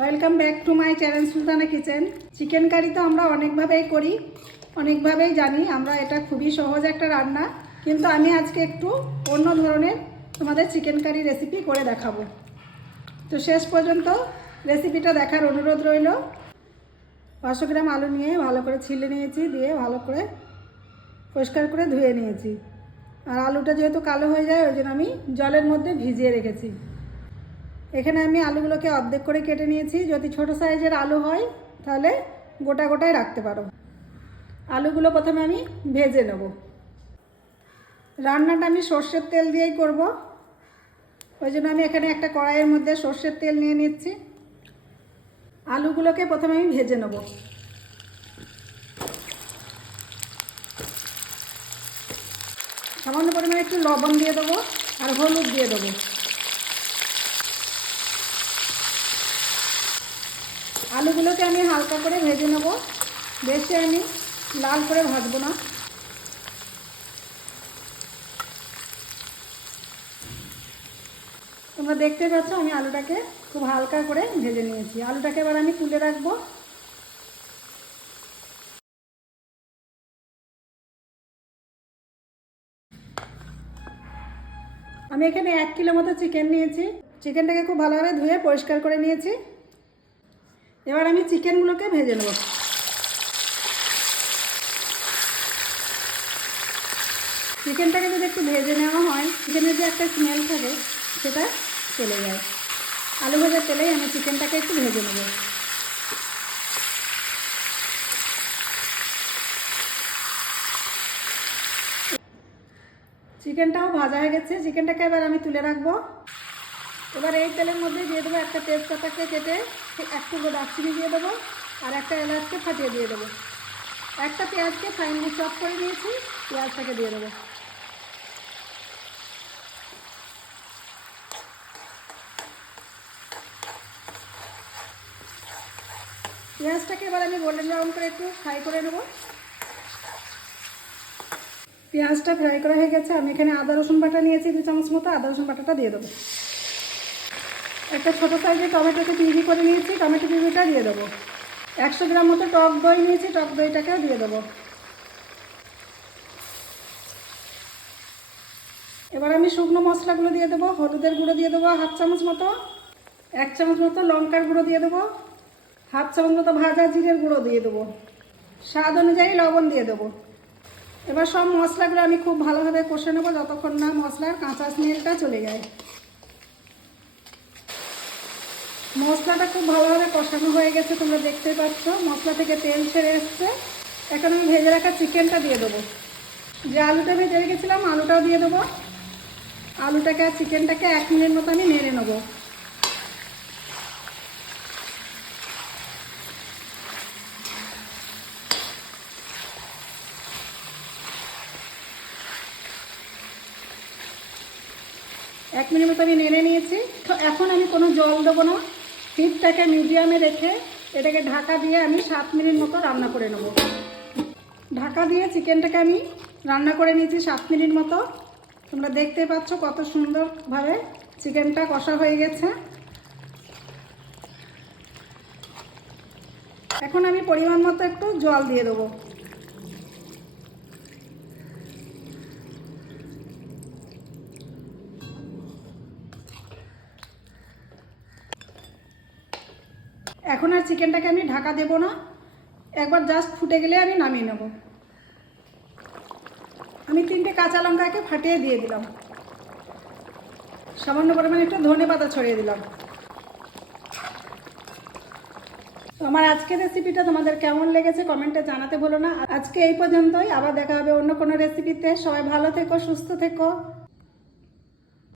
Welcome back to my channel Sultana kitchen chicken curry তো আমরা অনেকভাবেই করি, অনেকভাবেই জানি, আমরা এটা খুবই সহজ একটা রান্না। কিন্তু আমি আজকে একটু অন্য ধরনের তোমাদের চিকেন কারি রেসিপি করে দেখাবো। তো শেষ পর্যন্ত রেসিপিটা দেখার অনুরোধ রইল। পাঁচশো গ্রাম আলু নিয়ে ভালো করে ছিলে নিয়েছি, দিয়ে ভালো করে পরিষ্কার করে ধুয়ে নিয়েছি। আর আলুটা যেহেতু কালো হয়ে যায়, ওই জন্য আমি জলের মধ্যে ভিজিয়ে রেখেছি। এখানে আমি আলুগুলোকে অর্ধেক করে কেটে নিয়েছি। যদি ছোট সাইজের আলু হয়, তাহলে গোটা গোটাই রাখতে পারো। আলুগুলো প্রথমে আমি ভেজে নেব। রান্নাটা আমি সর্ষের তেল দিয়েই করব। ওই জন্য আমি এখানে একটা কড়াইয়ের মধ্যে সর্ষের তেল নিয়ে নিচ্ছি। আলুগুলোকে প্রথমে আমি ভেজে নেব। সামান্য পরিমাণে একটু লবণ দিয়ে দেবো আর হলুদ দিয়ে দেবো। আলুগুলোকে আমি হালকা করে ভেজে নেব। বেশি আমি লাল করে ভাজবো না। তোমরা দেখতে পাচ্ছ আমি আলুটাকে খুব হালকা করে ভেজে নিয়েছি। আলুটাকে এবার আমি তুলে রাখব। আমি এখানে এক কিলো মতো চিকেন নিয়েছি। চিকেনটাকে খুব ভালোভাবে ধুয়ে পরিষ্কার করে নিয়েছি। এবার আমি চিকেনগুলোকে ভেজে নেব। চিকেনটাকে যদি একটু ভেজে নেওয়া হয়, চিকেনের যে একটা স্মেল থাকে, সেটা চলে যায়। আলু ভাজার তেলেই আমি চিকেনটাকে একটু ভেজে নেব। চিকেনটাও ভাজা হয়ে গেছে। চিকেনটাকে এবার আমি তুলে রাখব। এবার এই তেলের মধ্যে দিয়ে দেবো একটা তেজপাতাকে কেটে একটু দারচিনি দিয়ে দেবো আর একটা এলাচকে ফাটিয়ে দিয়ে দেবো। একটা পেঁয়াজকে ফাইনলি চপ করে দিয়েছি পেঁয়াজটাকে দিয়ে দেবো। পেঁয়াজটাকে এবার আমি গোল্ডেন ব্রাউন করে একটু ফ্রাই করে নেব। পেঁয়াজটা ফ্রাই করা হয়ে গেছে, আমি এখানে আদা রসুন বাটা নিয়েছি, দু চামচ মতো আদা রসুন বাটাটা দিয়ে দেবো। একটা ছোটো সাইজের টমেটোকে পিউরি করে নিয়েছি, টমেটো পিউরিটা দিয়ে দেবো। একশো গ্রাম মতো টক দই নিয়েছি, টক দইটাকেও দিয়ে দেবো। এবার আমি শুকনো মশলাগুলো দিয়ে দেবো, হলুদের গুঁড়ো দিয়ে দেবো হাফ চামচ মতো, এক চামচ মতো লঙ্কার গুঁড়ো দিয়ে দেবো, হাফ চামচ মতো ভাজা জিরের গুঁড়ো দিয়ে দেবো। স্বাদ অনুযায়ী লবণ দিয়ে দেবো। এবার সব মশলাগুলো আমি খুব ভালোভাবে কষে নেব, যতক্ষণ না মশলার কাঁচা স্মেলটা চলে যায়। মশলাটা খুব ভালোভাবে কষানো হয়ে গেছে, তোমরা দেখতে পাচ্ছ। মশলা থেকে তেল ছেড়ে এসছে। এখন আমি ভেজে রাখা চিকেনটা দিয়ে দেবো। যে আলুটা ভেজে রেখেছিলাম, আলুটাও দিয়ে দেবো। আলুটাকে আর চিকেনটাকে এক মিনিট মতো আমি নেড়ে নেব। এক মিনিট মতো আমি নেড়ে নিয়েছি। তো এখন আমি কোনো জল দেবো না। হিটটাকে মিডিয়ামে রেখে এটাকে ঢাকা দিয়ে আমি সাত মিনিট মতো রান্না করে নেব। ঢাকা দিয়ে চিকেনটাকে আমি রান্না করে নিয়েছি সাত মিনিট মতো। তোমরা দেখতে পাচ্ছ কত সুন্দরভাবে চিকেনটা কষা হয়ে গেছে। এখন আমি পরিমাণ মতো একটু জল দিয়ে দেবো। এখন আর চিকেনটাকে আমি ঢাকা দেব না। একবার জাস্ট ফুটে গেলে আমি নামিয়ে নেব। আমি তিনটে কাঁচা লঙ্কাকে ফাটিয়ে দিয়ে দিলাম। সামান্য পরিমাণে একটু ধনে পাতা ছড়িয়ে দিলাম। তো আমার আজকের রেসিপিটা তোমাদের কেমন লেগেছে কমেন্টে জানাতে ভুলো না। আজকে এই পর্যন্তই। আবার দেখা হবে অন্য কোনো রেসিপিতে সবাই ভালো থেকো, সুস্থ থেকো।